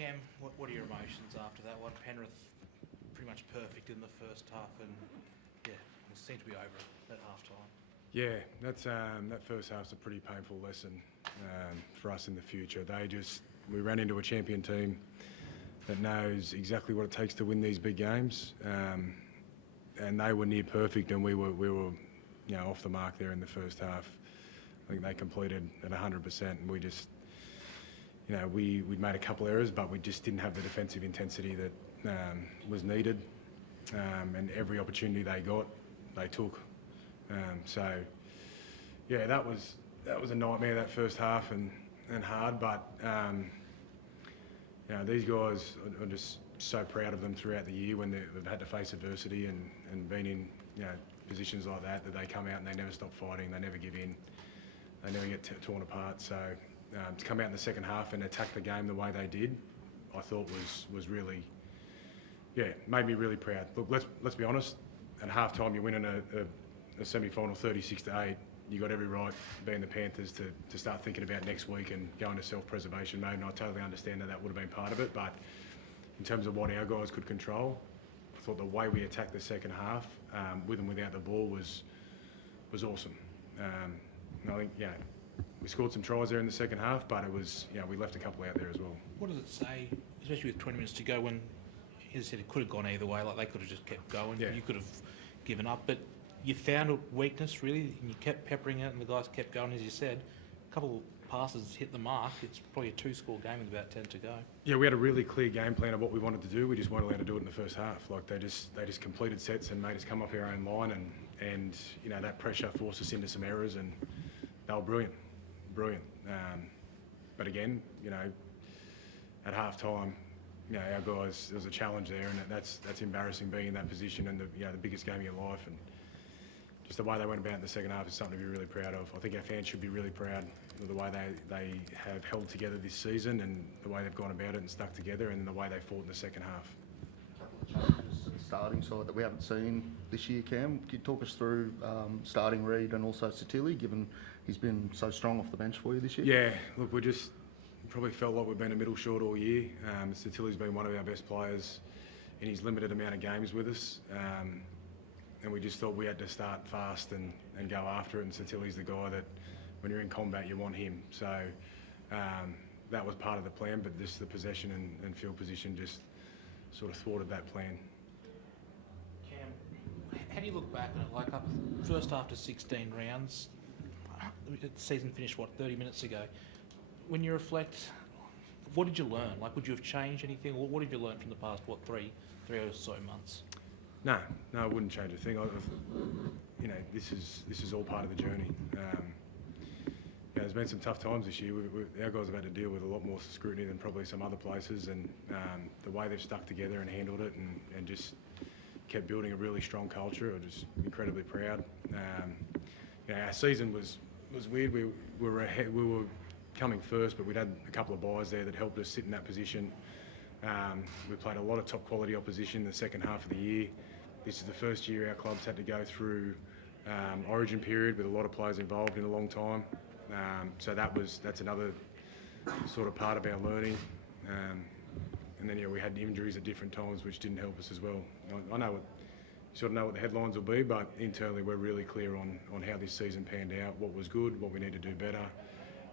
Cam, what are your emotions after that one? Penrith pretty much perfect in the first half, and yeah, it seemed to be over at half time. Yeah, that's that first half's a pretty painful lesson for us in the future. We ran into a champion team that knows exactly what it takes to win these big games, and they were near perfect, and we were off the mark there in the first half. I think they completed at 100%, and we just we'd made a couple errors, but we just didn't have the defensive intensity that was needed, and every opportunity they got, they took. So yeah, that was a nightmare, that first half, and hard, but these guys, I'm just so proud of them throughout the year when they've had to face adversity and been in positions like that they come out and they never stop fighting, they never give in, they never get torn apart. So to come out in the second half and attack the game the way they did, I thought was really, made me really proud. Look, let's be honest, at half time you're winning a semi-final 36-8, you got every right, being the Panthers, to start thinking about next week and go into self-preservation mode, and I totally understand that would have been part of it, but in terms of what our guys could control, I thought the way we attacked the second half, with and without the ball, was awesome. And I think, we scored some tries there in the second half, but it was, we left a couple out there as well. What does it say, especially with 20 minutes to go, when, as I said, it could have gone either way, like they could have just kept going, you could have given up, but you found a weakness, really, and you kept peppering it, and the guys kept going, as you said. A couple of passes hit the mark. It's probably a two-score game with about 10 to go. Yeah, we had a really clear game plan of what we wanted to do. We just weren't allowed to do it in the first half. Like, they just completed sets and made us come off our own line, and that pressure forced us into some errors, and they were brilliant. But again, at half time, our guys, there was a challenge there, and that's embarrassing, being in that position and the biggest game of your life, and just the way they went about in the second half is something to be really proud of. I think our fans should be really proud of the way they have held together this season, and the way they've gone about it and stuck together, and the way they fought in the second half. A couple of changes to the starting side that we haven't seen this year, Cam. Can you talk us through starting Reid and also Satili, given he's been so strong off the bench for you this year? Yeah, look, we just probably felt like we've been a middle short all year. Satili's been one of our best players in his limited amount of games with us. And we just thought we had to start fast and go after it, and Satili's the guy that, when you're in combat, you want him. So that was part of the plan, but just the possession and field position just sort of thwarted that plan. Cam, how do you look back on it? Like, up first after 16 rounds, the season finished, 30 minutes ago. When you reflect, what did you learn? Like, would you have changed anything? What did you learn from the past, three or so months? No, I wouldn't change a thing. This is all part of the journey. There's been some tough times this year. Our guys have had to deal with a lot more scrutiny than probably some other places, and the way they've stuck together and handled it, and just kept building a really strong culture, I'm just incredibly proud. Our season was weird. We were coming first, but we'd had a couple of buys there that helped us sit in that position. We played a lot of top quality opposition in the second half of the year. This is the first year our club's had to go through origin period with a lot of players involved in a long time. So that's another sort of part of our learning. And then we had injuries at different times, which didn't help us as well. I know what the headlines will be, but internally we're really clear on how this season panned out, what was good, what we need to do better,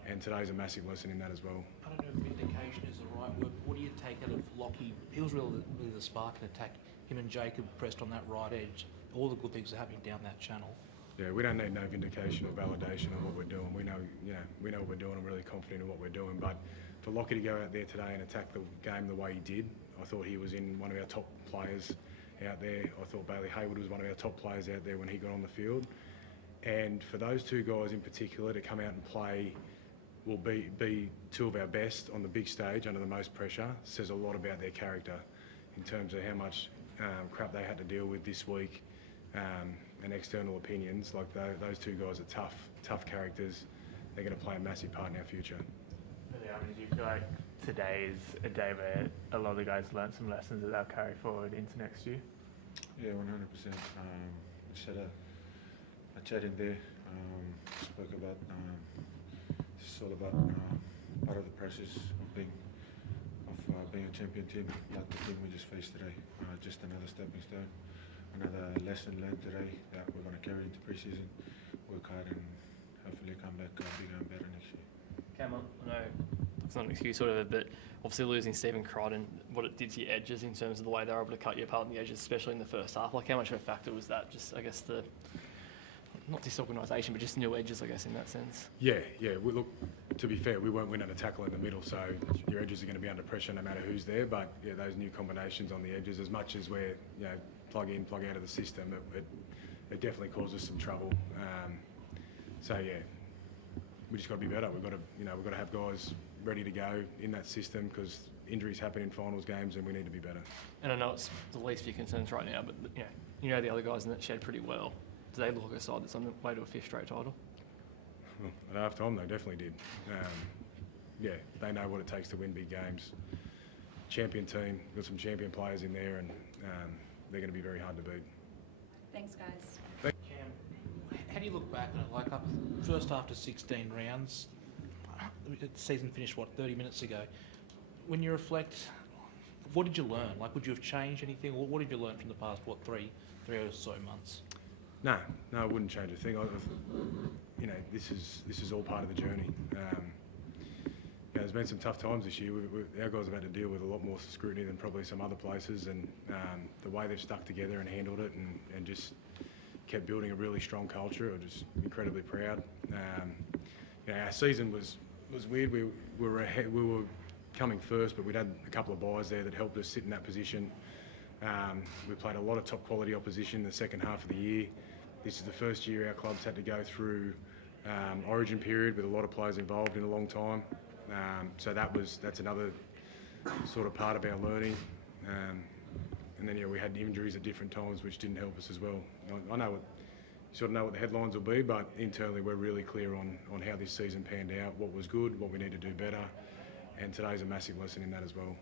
and today's a massive lesson in that as well. I don't know if vindication is the right word. What do you take out of Lockie? He was really the spark and attack. Him and Jacob pressed on that right edge. All the good things are happening down that channel. Yeah, we don't need no vindication or validation of what we're doing. We know what we're doing. I'm really confident in what we're doing. But for Lockie to go out there today and attack the game the way he did, I thought he was in one of our top players out there. I thought Bailey Hayward was one of our top players out there when he got on the field. And for those two guys in particular to come out and play, will be two of our best on the big stage under the most pressure, says a lot about their character in terms of how much crap they had to deal with this week, and external opinions. Like, those two guys are tough characters. They're going to play a massive part in our future. Do you feel like today is a day where a lot of the guys learned some lessons that they'll carry forward into next year? Yeah, 100%. We had a chat in there, spoke about it's all about part of the process of being champion team like the team we just faced today. Just another stepping stone, another lesson learned today that we're going to carry into pre-season, work hard and hopefully come back bigger and better next year. Cameron, I know it's not an excuse, sort of, but obviously losing Stephen Crott and what it did to your edges in terms of the way they were able to cut you apart in the edges, especially in the first half. Like, how much of a factor was that? Just, I guess, the not disorganisation, but just new edges, I guess, in that sense. Yeah. Look, to be fair, we won't win at a tackle in the middle, so your edges are going to be under pressure no matter who's there. But yeah, those new combinations on the edges, as much as we're plug in, plug out of the system, it definitely causes some trouble. So yeah, we just got to be better. We've got to have guys ready to go in that system because injuries happen in finals games, and we need to be better. And I know it's the least of your concerns right now, but you know the other guys in that shed pretty well. Do they look like a side that's on the way to a 5th straight title? Well, at half time, they definitely did. Yeah, they know what it takes to win big games. Champion team, got some champion players in there, and they're going to be very hard to beat. Thanks, guys. Cam, how do you look back on it? Like, first after 16 rounds, the season finished, 30 minutes ago. When you reflect, what did you learn? Like, would you have changed anything? What did you learn from the past, three or so months? No, I wouldn't change a thing. This is all part of the journey. There's been some tough times this year. Our guys have had to deal with a lot more scrutiny than probably some other places, and the way they've stuck together and handled it, and just kept building a really strong culture. I'm just incredibly proud. Our season was weird. We were coming first, but we'd had a couple of buys there that helped us sit in that position. We played a lot of top quality opposition in the second half of the year. This is the first year our club's had to go through origin period with a lot of players involved in a long time. So that's another sort of part of our learning. And then we had injuries at different times which didn't help us as well. I know what the headlines will be, but internally we're really clear on how this season panned out, what was good, what we need to do better, and today's a massive lesson in that as well.